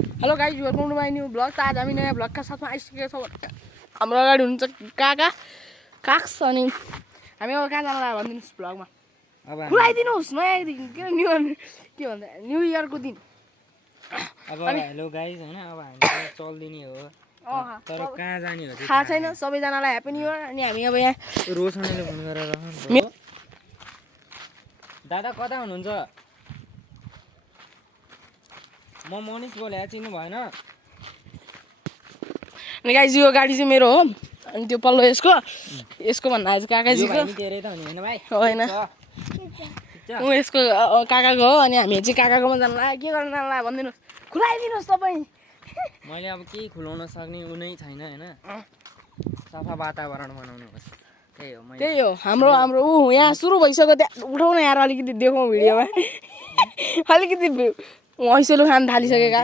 Hello guys, welcome to my new blog. आज हामी नयाँ ब्लगका साथमा आइसकेका छौँ। हाम्रो अगाडि हुनुहुन्छ काक्स अनि हामी अब कहाँ जानु लाग्यो भनिदिनुहोस् ब्लगमा। खुलाइदिनुहोस् नयाँ दिन के भन्छ न्यू इयरको दिन। अब हेलो गाइज हैन, अब हामी चल्दिने हो तर कहाँ जाने हो थाहा छैन। सबैजनालाई ह्यापी न्यू इयर। अनि हामी अब यहाँ रोशनले फोन गरेर दादा कता हुनुहुन्छ? म मनिष बोले, चिन्नु भएन? अनि गाइज यो गाडी चाहिँ मेरो हो अनि त्यो पल्लो यसको भन्दा आज काकाजीको होइन ऊ यसको काकाको हो। अनि हामी चाहिँ काकाकोमा जानु लाग्यो। के गर्न जानु लाग्यो भनिदिनुहोस्, खुलाइदिनुहोस् तपाईँ। मैले अब केही खुलाउन सक्ने उ नै छैन हैन, सफा वातावरण बनाउनुहोस्। त्यही हो हाम्रो ऊ यहाँ सुरु भइसक्यो। त्यहाँ उठाउन यार, अलिकति देखौँ भिडियोमा। अलिकति हैसेलु खान थालिसकेका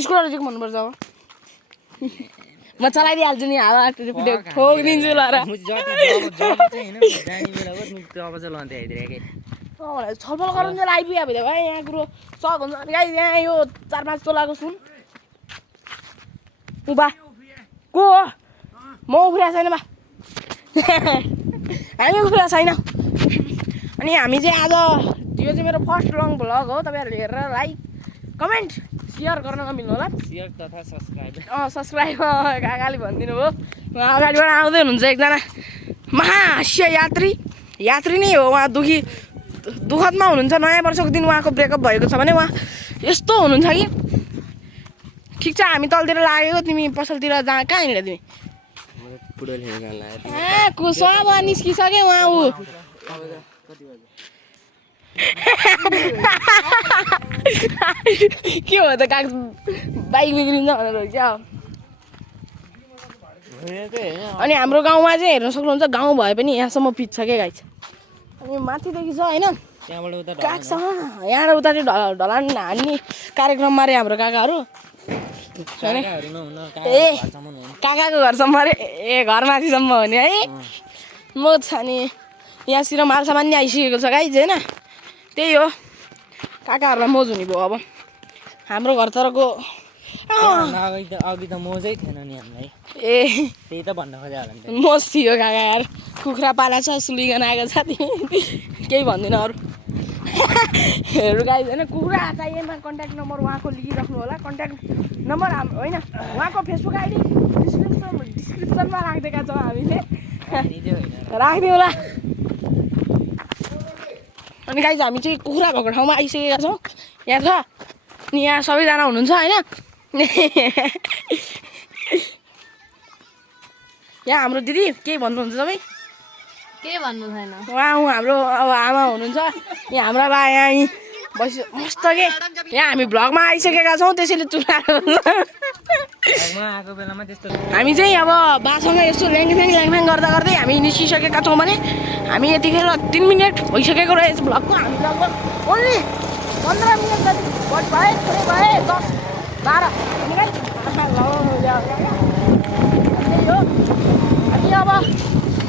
स्कुटर चाहिँ भन्नुपर्छ। अब म चलाइदिइहाल्छु नि, हावा ठोकिदिन्छु ल। छलफल गरौँ चाहिँ आइपुग्यो भने भाइ यहाँ कुरो सब हुन्छ। अनि गाइस यहाँ यो 4-5 तोलाको सुन उभा को हो? म उफ्रिया छैन बा, हामी उफ्रिया छैन। अनि हामी चाहिँ आज यो चाहिँ मेरो फर्स्ट लङ भ्लग हो। तपाईँहरूले हेरेर लाइक कमेन्ट सेयर गर्न नमिल्नु होला। सेयर तथा सब्स्क्राइब सब्स्क्राइब काकाले भनिदिनु भयो। उहाँ अगाडिबाट आउँदै हुनुहुन्छ एकजना महाहास्य यात्री नै हो। उहाँ दुःखदमा हुनुहुन्छ। नयाँ वर्षको दिन उहाँको ब्रेकअप भएको छ भने उहाँ यस्तो हुनुहुन्छ कि ठिक छ हामी तलतिर लागेको, तिमी पसलतिर कहाँ हिँड्यो तिमी? सब निस्किसक्यो उहाँ ऊ के हो त काग बाइक बिग्रिन्छ भनेर क्या। अनि हाम्रो गाउँमा चाहिँ हेर्न सक्नुहुन्छ, गाउँ भए पनि यहाँसम्म पिच छ क्या गाइस। अनि माथिदेखि छ होइन कागसँग यहाँबाट उता चाहिँ ढलान हान्ने कार्यक्रममा अरे हाम्रो काकाहरू। ए काकाको घरसम्म अरे, ए घर माथिसम्म हो नि है। म छ नि यहाँतिर माल सामान नि आइसकेको छ गाइस होइन। त्यही हो काकाहरूलाई मोज हुने भयो। अब हाम्रो घरतिरको अघि त मोजै थिएन नि हामीलाई। ए त्यही त भन्न खोजे होला नि, मोज थियो काका यार। कुखुरा पाला छ, सुलिकन आएको छ, तिमी केही भन्दिनँ अरू। हेर्नु गाइस होइन, कुखुरा चाहिएमा कन्ट्याक्ट नम्बर उहाँको लिइराख्नु होला। कन्ट्याक्ट नम्बर हाम्रो होइन, उहाँको फेसबुक आइडी डिस्क्रिप्सनमा राखिदिएका छौँ हामीले, राखिदिउँ होला। अनि गाइस हामी चाहिँ कुखुरा भएको ठाउँमा आइसकेका छौँ। यहाँ छ अनि यहाँ सबैजना हुनुहुन्छ होइन। यहाँ हाम्रो दिदी केही भन्नुहुन्छ तपाईँ? के भन्नु छैन। उहाँ हाम्रो अब आमा हुनुहुन्छ। यहाँ हाम्रा बा यहाँ बसी मस्त के। यहाँ हामी भ्लगमा आइसकेका छौँ, त्यसैले चुलाएर हामी चाहिँ अब बासँग यसो ल्याङफ्याङ गर्दा गर्दै हामी निस्किसकेका छौँ भने हामी यतिखेर 3 मिनट भइसकेको रहेछ भ्लगको। हामी लगभग ओन्ली 15 मिनट जति भए 10, 12 हो। अनि अब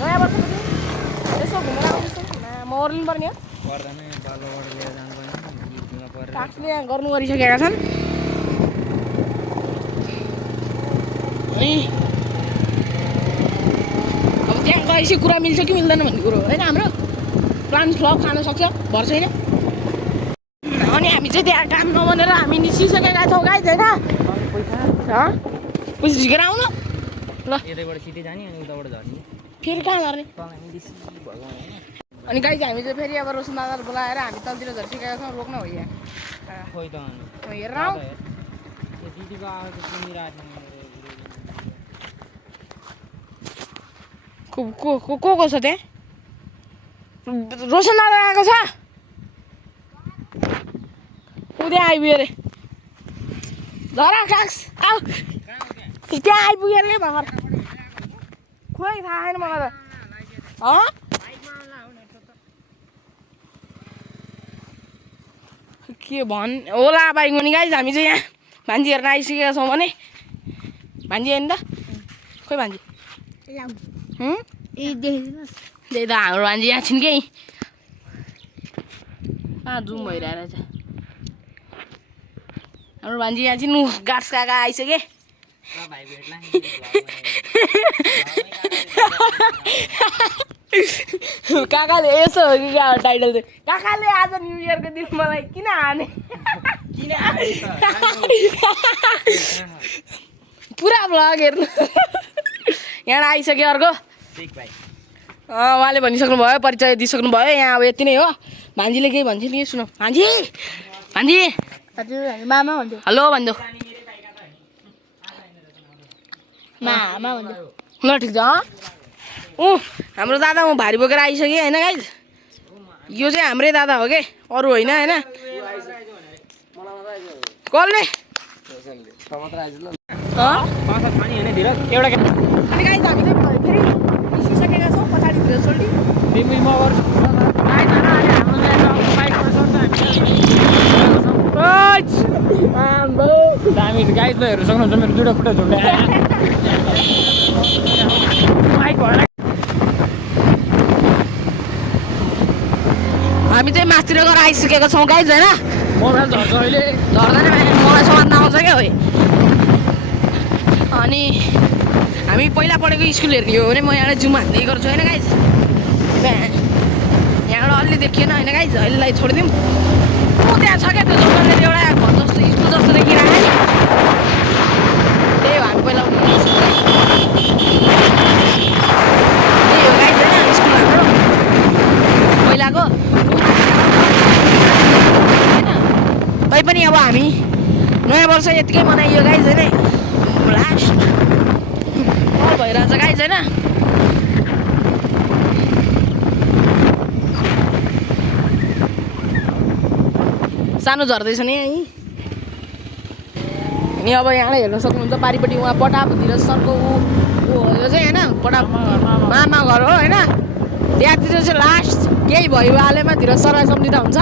नयाँ वर्षको दिन यसो घुमेर आउँदैछौँ। म ओर्लिनु पर्ने हो। काक्सले यहाँ गर्नु गरिसकेका छन्। अनि अब त्यहाँ गएपछि कुरा मिल्छ कि मिल्दैन भन्ने कुरो होइन। हाम्रो प्लान फ्लप खान सक्छ, भर छैन। अनि हामी चाहिँ त्यहाँ काम नबनेर हामी निस्किसकेका छौँ गाइस होइन। पैसा झिकेर आउनु ल, फेरि कहाँ झर्ने? अनि गाइस हामी चाहिँ फेरि अब रोशन दादालाई बोलाएर हामी तलतिर झर्किसकेका छौँ। रोक्न हो यहाँ हेरेर आऊ। को छ त्यहाँ? रोशन दादा आएको छ, उद्या आइपुग्यो अरे। झरा काक्स आऊ, त्यहाँ आइपुग्यो अरे भर्खर। खोइ थाहा छैन मलाई त। के भन् होला बाइक पनि गाइस। हामी चाहिँ यहाँ भान्जी हेर्न आइसकेका छौँ भने भान्जी होइन त? खोइ भान्जी त्यही त हाम्रो भान्जी यहाँ छिन् कि जुम भइरहेछ हाम्रो भान्जी यहाँ चाहिँ गार्ड्स काका आइसके भाइ भेट्ला काकाले यसो हो कि क्या टाइटल चाहिँ काकाले आज न्यु इयरको दिन मलाई किन हाने पुरा भ्लग हेर्नु यहाँ आइसक्यो अर्को उहाँले भनिसक्नु भयो परिचय दिइसक्नु भयो यहाँ अब यति नै हो भान्जीले केही भन्छ नि सुनौ भान्जी भान्जी हजुर हामी मामा भन्थ्यो हेलो भन्दै मामा भन्थ्यो ल ठिक छ हाम्रो दादा म भारी बोकेर आइसकेँ होइन गाइज यो चाहिँ हाम्रै दादा हो कि अरू होइन होइन कसले अनि गाइज हामी चाहिँ फेरि निस्किसकेका छौँ पछाडि सोल्टी दामी गाइज त हेर्नु सक्नुहुन्छ मेरो दुईवटा खुट्टा झुन्डा हामी चाहिँ मासतिर गएर आइसकेका छौँ गाइज होइन मोबाइल झर्छ अहिले झर्दैन मलाई समात्न आउँछ क्या है अनि हामी पहिला पढेको स्कुल हेर्ने हो भने म यहाँबाट जुम हान्दै गर्छु होइन गाइज यहाँबाट अलि देखिएन होइन गाइज अहिलेलाई छोडिदिउँ त्यहाँ छ क्या त्यो जग्गाले एउटा घर जस्तो स्कुल जस्तो देखिरहेको नि त्यही हो हामी पहिला त्यही हो गाइज होइन स्कुल हाम्रो पहिलाको तै पनि अब हामी नयाँ वर्ष यतिकै मनाइयो गाइज होइन लास्ट भइरहेछ गाइज होइन सानो झर्दैछ नि यहीँ अनि अब यहाँलाई हेर्न सक्नुहुन्छ पारिपट्टि उहाँ पटाप धीरज सरको ऊ यो चाहिँ होइन पटाप मामा घर हो होइन त्यहाँतिर चाहिँ लास्ट केही भयो हालेमा धीरज सरलाई सम्झिँदा हुन्छ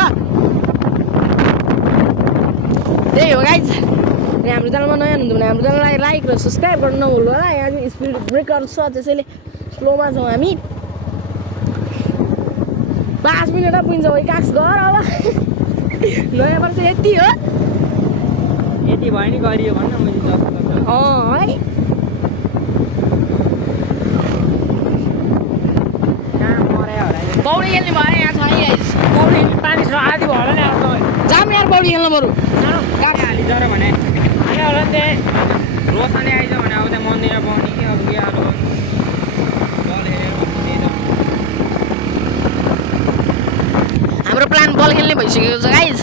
त्यही हो गाइज अनि हाम्रो च्यानलमा नयाँ हुनुहुन्छ भने हाम्रो च्यानललाई लाइक र सब्सक्राइब गर्नु नभुल्नु होला यहाँ चाहिँ स्पिड ब्रेकर छ त्यसैले स्लोमा छौँ हामी 5 मिनट पुग्छ है काक्स घर अब नयाँ वर्ष यति हो यति भयो नि गरियो भन्न मैले है पौडी खेल्ने भयो यहाँ छ है गाइस पौडी पानी छ आधी भयो होला नि अब जाम यार पौडी खेल्न बरु हालिन्छ र भने हाल्यो होला नि त्यही रोशनले आइज भने अब त्यहाँ मन्दिर पाउने कि अब यहाँ हाम्रो प्लान बल खेल्ने भइसकेको छ गाइज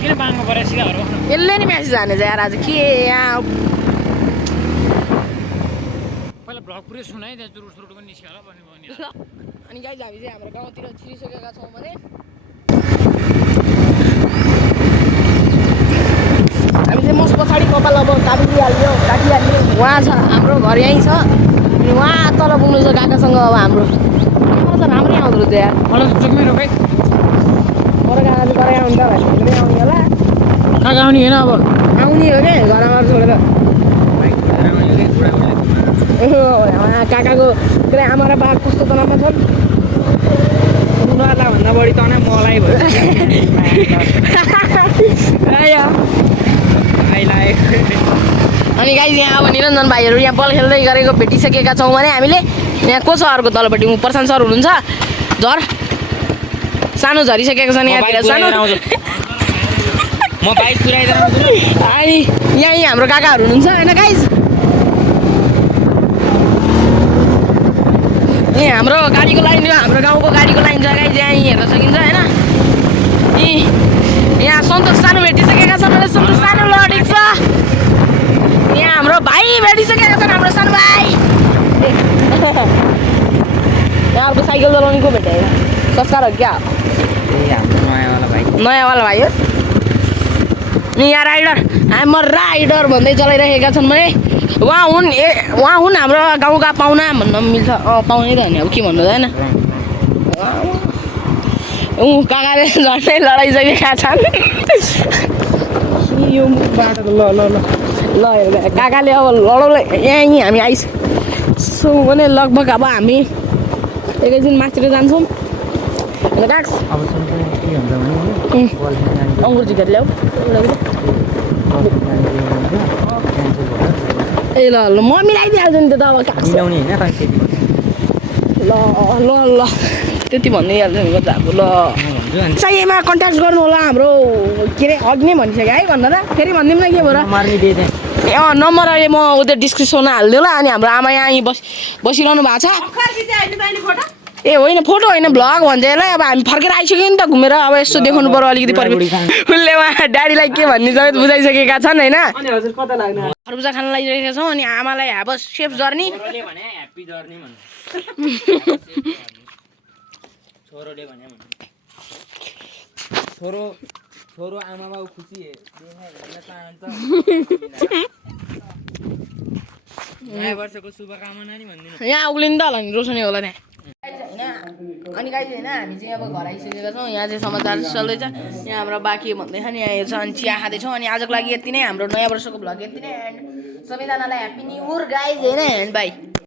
किन पाङ्गो परेको सिकाहरू यसले नि म्यासेज हाने चाहिँ यार आज के यहाँ पहिला भ्लग पुरै सुनाइ त्यहाँ चुरुट सुरुट पनि निस्क्यो होला भन्ने भयो नि अनि गाइज हामी चाहिँ हाम्रो गाउँतिर छिरिसकेका छौँ भने हामी चाहिँ मस पछाडि कपाल अब काटिहाल्यो उहाँ छ हाम्रो घर यहीँ छ अनि उहाँ तल पुग्नु छ काकासँग अब हाम्रो त राम्रै आउँदो रहेछ यार मलाई त मेरो भाइ मेरो काका चाहिँ गरेर आउनु त भाइ आउने होला कहाँ आउने होइन अब आउने हो क्या घरमा छोडेर काकाको के अरे आमा र बा कस्तो तनावमा छन् उनीहरूलाई भन्दा बढी त नै मलाई भयो अनि गाइज यहाँ अब निरञ्जन भाइहरू यहाँ बल खेल्दै गरेको भेटिसकेका छौँ भने हामीले यहाँ को छ अर्को तलपट्टि प्रशान्त सर हुनुहुन्छ झर सानो झरिसकेको छ नि यहाँतिर सानो म बाइक कुदाइदिएर अनि यहीँ हाम्रो काकाहरू हुनुहुन्छ होइन गाइज यी हाम्रो गाडीको लाइन हाम्रो गाउँको गाडीको लाइन छ गाइज यहाँ हेर्न सकिन्छ होइन यी यहाँ सन्तोष सानो भेटिसकेका छन् भने सन्तोष सानो लडेको छ यहाँ हाम्रो भाइ भेटिसकेका छन् हाम्रो सानो भाइ यहाँ अर्को साइकल चलाउने को भेटेँ संस्कार हो क्या नयाँवाला भाइ हो यहाँ राइडर म राइडर भन्दै चलाइरहेका छन् भने उहाँ हुन् हाम्रो गाउँका पाहुना भन्न मिल्छ पाहुनै त हो नि अब के भन्नु होइन काकाले झन्डै लडाइसकेका छन् यो बाटो ल काकाले अब लडाउला यहीँ हामी आइसक्यौँ भने लगभग अब हामी एकैछिन मासतिर जान्छौँ होइन काक्स अब सुन के हुन्छ भने गर्लफ्रेन्ड जाने अङ्गुर झिकेर ल्याऊ क्यान्सल ए ल ल म मिलाइदिइहाल्छु नि त्यो त अब काक्स मिलाउने होइन त त्यति ल ल ल त्यति भनिदिइहाल्छु नि त अब ल भन्छु अनि चाहिएमा कन्ट्याक्ट गर्नु होला हाम्रो के अरे अघि नै भनिसक्यो है भन्दा त फेरि भनिदिउँ न के भएर मार्ने दिए त्यहाँ नम्बर अहिले म उयो डिस्क्रिप्सनमा हालिदिउँ ल अनि हाम्रो आमा यहाँ बसिरहनु भएको छ ए होइन फोटो होइन भ्लग भन्छ यसलाई अब हामी फर्केर आइसक्यो नि त घुमेर अब यस्तो देखाउनु पर्यो अलिकति उसले उहाँ ड्याडीलाई के भन्ने समेत बुझाइसकेका छन् होइन खरबुजा खान लागिरहेका छौँ अनि आमालाई अब सेफ जर्नी भने ह्याप्पी जर्नी भन्नु छोरोले भने छोरो आमा बाउ खुसी हेर्न चाहन्छ नयाँ वर्षको शुभकामना नि भनिदिनु यहाँ उक्लिनु त होला नि रोशनी होला त्यहाँ होइन अनि गाइज होइन हामी चाहिँ अब घर आइसकेका छौँ यहाँ चाहिँ समाचार चल्दैछ यहाँ हाम्रो बाँकी भन्दैछ नि यहाँ हेर्छ अनि चिया खाँदैछौँ अनि आजको लागि यति नै हाम्रो नयाँ वर्षको भ्लग यति नै एन्ड सबैजनालाई ह्याप्पी न्यु इयर गाइज होइन एन्ड बाई